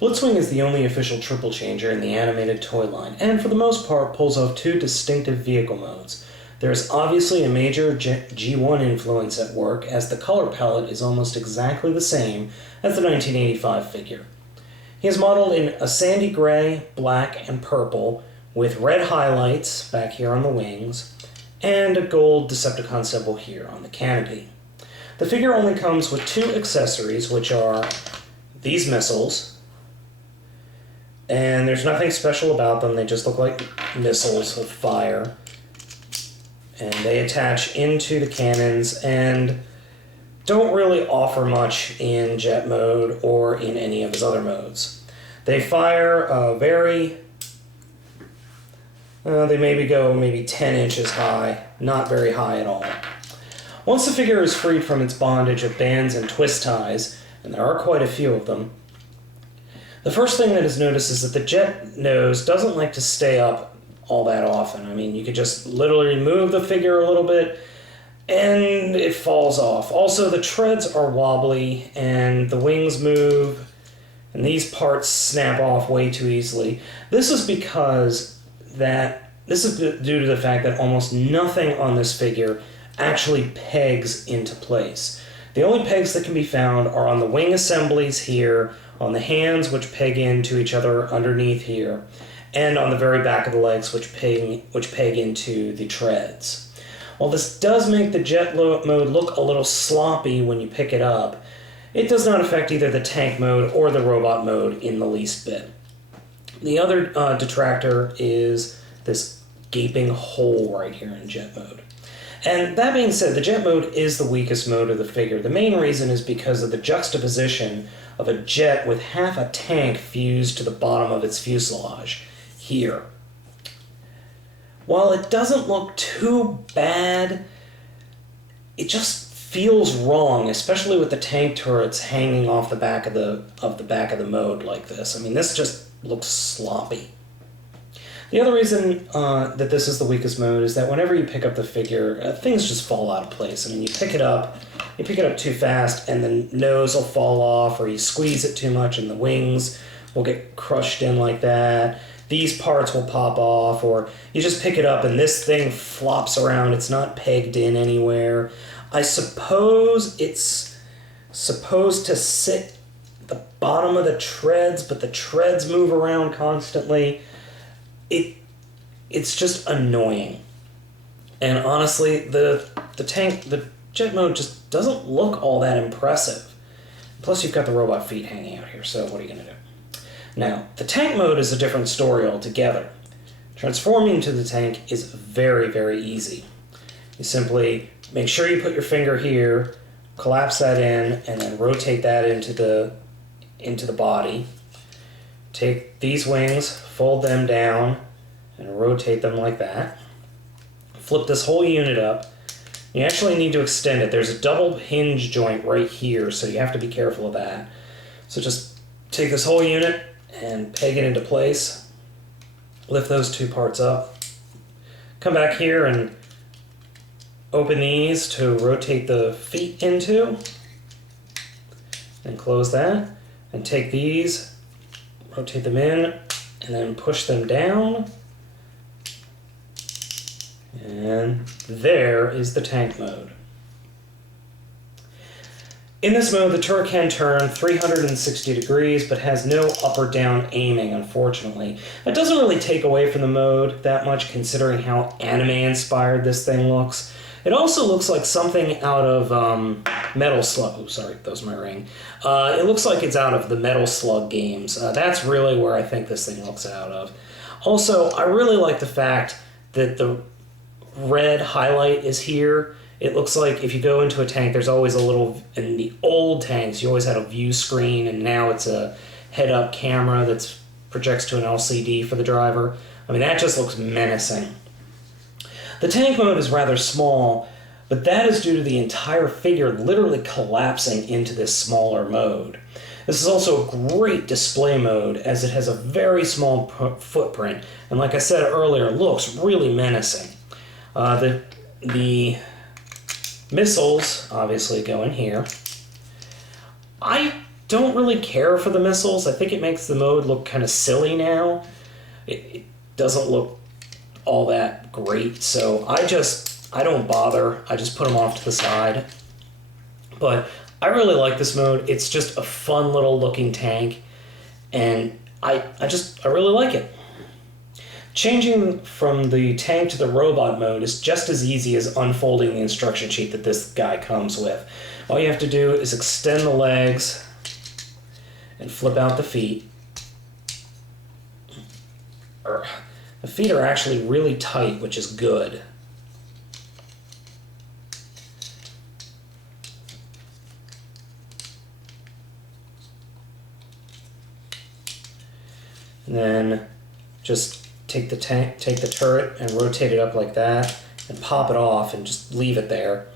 Blitzwing is the only official triple changer in the animated toy line, and for the most part pulls off two distinctive vehicle modes. There is obviously a major G1 influence at work, as the color palette is almost exactly the same as the 1985 figure. He is modeled in a sandy gray, black, and purple, with red highlights back here on the wings, and a gold Decepticon symbol here on the canopy. The figure only comes with two accessories, which are these missiles, and there's nothing special about them, they just look like missiles of fire, and they attach into the cannons and don't really offer much in jet mode or in any of his other modes. They fire they maybe go 10 inches high, not very high at all. Once the figure is freed from its bondage of bands and twist ties, and there are quite a few of them, the first thing that is noticed is that the jet nose doesn't like to stay up all that often. I mean, you could just literally move the figure a little bit and it falls off. Also, the treads are wobbly and the wings move and these parts snap off way too easily. This is due to the fact that almost nothing on this figure actually pegs into place. The only pegs that can be found are on the wing assemblies here, on the hands, which peg into each other underneath here, and on the very back of the legs, which peg into the treads. While this does make the jet mode look a little sloppy when you pick it up, it does not affect either the tank mode or the robot mode in the least bit. The other detractor is this gaping hole right here in jet mode. And that being said, the jet mode is the weakest mode of the figure. The main reason is because of the juxtaposition of a jet with half a tank fused to the bottom of its fuselage here. While it doesn't look too bad, it just feels wrong, especially with the tank turrets hanging off the back of the mode like this. I mean, this just looks sloppy. The other reason that this is the weakest mode is that whenever you pick up the figure, things just fall out of place. I mean, you pick it up too fast, and the nose will fall off, or you squeeze it too much, and the wings will get crushed in like that. These parts will pop off, or you just pick it up and this thing flops around. It's not pegged in anywhere. I suppose it's supposed to sit at the bottom of the treads, but the treads move around constantly. It's just annoying. And honestly, the jet mode just doesn't look all that impressive. Plus you've got the robot feet hanging out here, so what are you going to do? Now, the tank mode is a different story altogether. Transforming into the tank is very, very easy. You simply make sure you put your finger here, collapse that in, and then rotate that into the body. Take these wings, fold them down, and rotate them like that. Flip this whole unit up. You actually need to extend it. There's a double hinge joint right here, so you have to be careful of that. So just take this whole unit and peg it into place. Lift those two parts up. Come back here and open these to rotate the feet into. And close that. And take these, rotate them in, and then push them down. And there is the tank mode. In this mode, the turret can turn 360 degrees, but has no up or down aiming, unfortunately. That doesn't really take away from the mode that much, considering how anime-inspired this thing looks. It also looks like something out of Metal Slug. Oh, sorry, that was my ring. It looks like it's out of the Metal Slug games. That's really where I think this thing looks out of. Also, I really like the fact that the red highlight is here. It looks like if you go into a tank, there's always a little, in the old tanks, you always had a view screen, and now it's a head-up camera that projects to an LCD for the driver. I mean, that just looks menacing. The tank mode is rather small, but that is due to the entire figure literally collapsing into this smaller mode. This is also a great display mode, as it has a very small footprint, and like I said earlier, looks really menacing. The missiles obviously go in here. I don't really care for the missiles. I think it makes the mode look kind of silly now. It doesn't look all that great, so I don't bother. I just put them off to the side. But I really like this mode. It's just a fun little looking tank, and I really like it. Changing from the tank to the robot mode is just as easy as unfolding the instruction sheet that this guy comes with. All you have to do is extend the legs and flip out the feet. The feet are actually really tight, which is good. And then just take the turret and rotate it up like that and pop it off and just leave it there.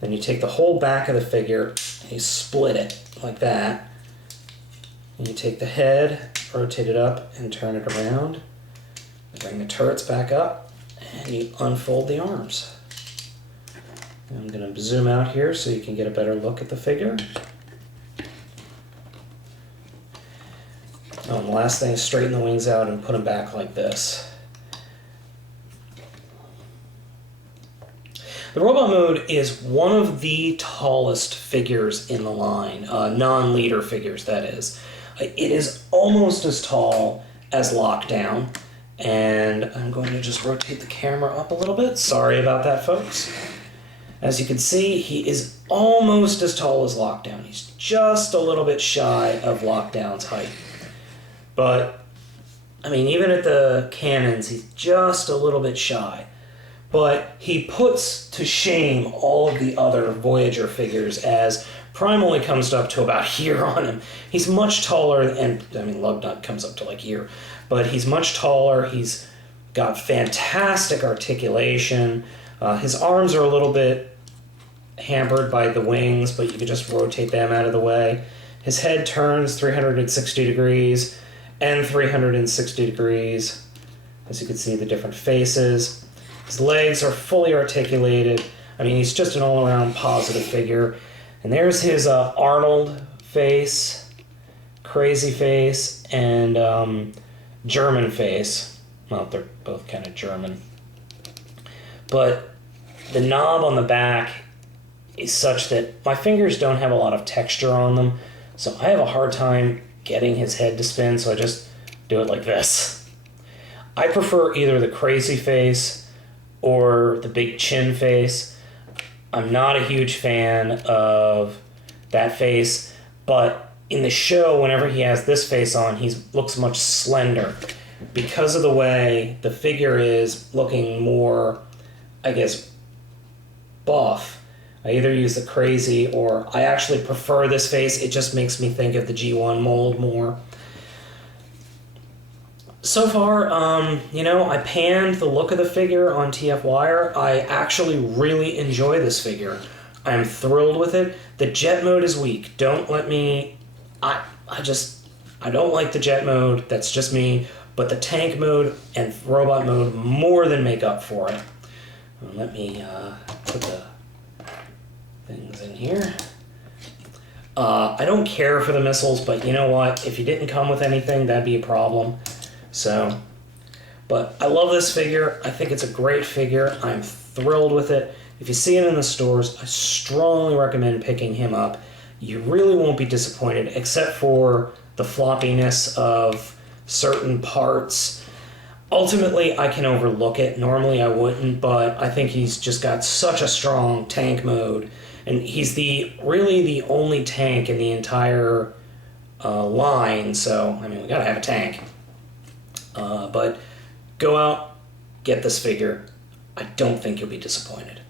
Then you take the whole back of the figure and you split it like that. And you take the head, rotate it up and turn it around. Bring the turrets back up and you unfold the arms. And I'm going to zoom out here so you can get a better look at the figure. Oh, and the last thing is straighten the wings out and put them back like this. The robot mode is one of the tallest figures in the line, non-leader figures that is. It is almost as tall as Lockdown, and I'm going to just rotate the camera up a little bit. Sorry about that, folks. As you can see, he is almost as tall as Lockdown. He's just a little bit shy of Lockdown's height. But, I mean, even at the cannons, he's just a little bit shy. But he puts to shame all of the other Voyager figures, as Prime only comes up to about here on him. He's much taller, and, I mean, Lugnut comes up to like here. But he's much taller, he's got fantastic articulation. His arms are a little bit hampered by the wings, but you can just rotate them out of the way. His head turns 360 degrees and 360 degrees. As you can see, the different faces. His legs are fully articulated. I mean, he's just an all-around positive figure. And there's his Arnold face, crazy face, and German face. Well, they're both kind of German. But the knob on the back is such that my fingers don't have a lot of texture on them, so I have a hard time getting his head to spin, so I just do it like this. I prefer either the crazy face or the big chin face. I'm not a huge fan of that face, but in the show, whenever he has this face on, he looks much slender. Because of the way the figure is looking more, I guess, buff, I either use the crazy or I actually prefer this face. It just makes me think of the G1 mold more. So far, I panned the look of the figure on TFWire. I actually really enjoy this figure. I'm thrilled with it. The jet mode is weak. Don't let me... I don't like the jet mode. That's just me. But the tank mode and robot mode more than make up for it. Let me put the things in here. I don't care for the missiles, but you know what? If you didn't come with anything, that'd be a problem. So, but I love this figure. I think it's a great figure. I'm thrilled with it. If you see it in the stores, I strongly recommend picking him up. You really won't be disappointed, except for the floppiness of certain parts. Ultimately, I can overlook it. Normally I wouldn't, but I think he's just got such a strong tank mode. And he's really the only tank in the entire line, so, I mean, we gotta have a tank. But go out, get this figure. I don't think you'll be disappointed.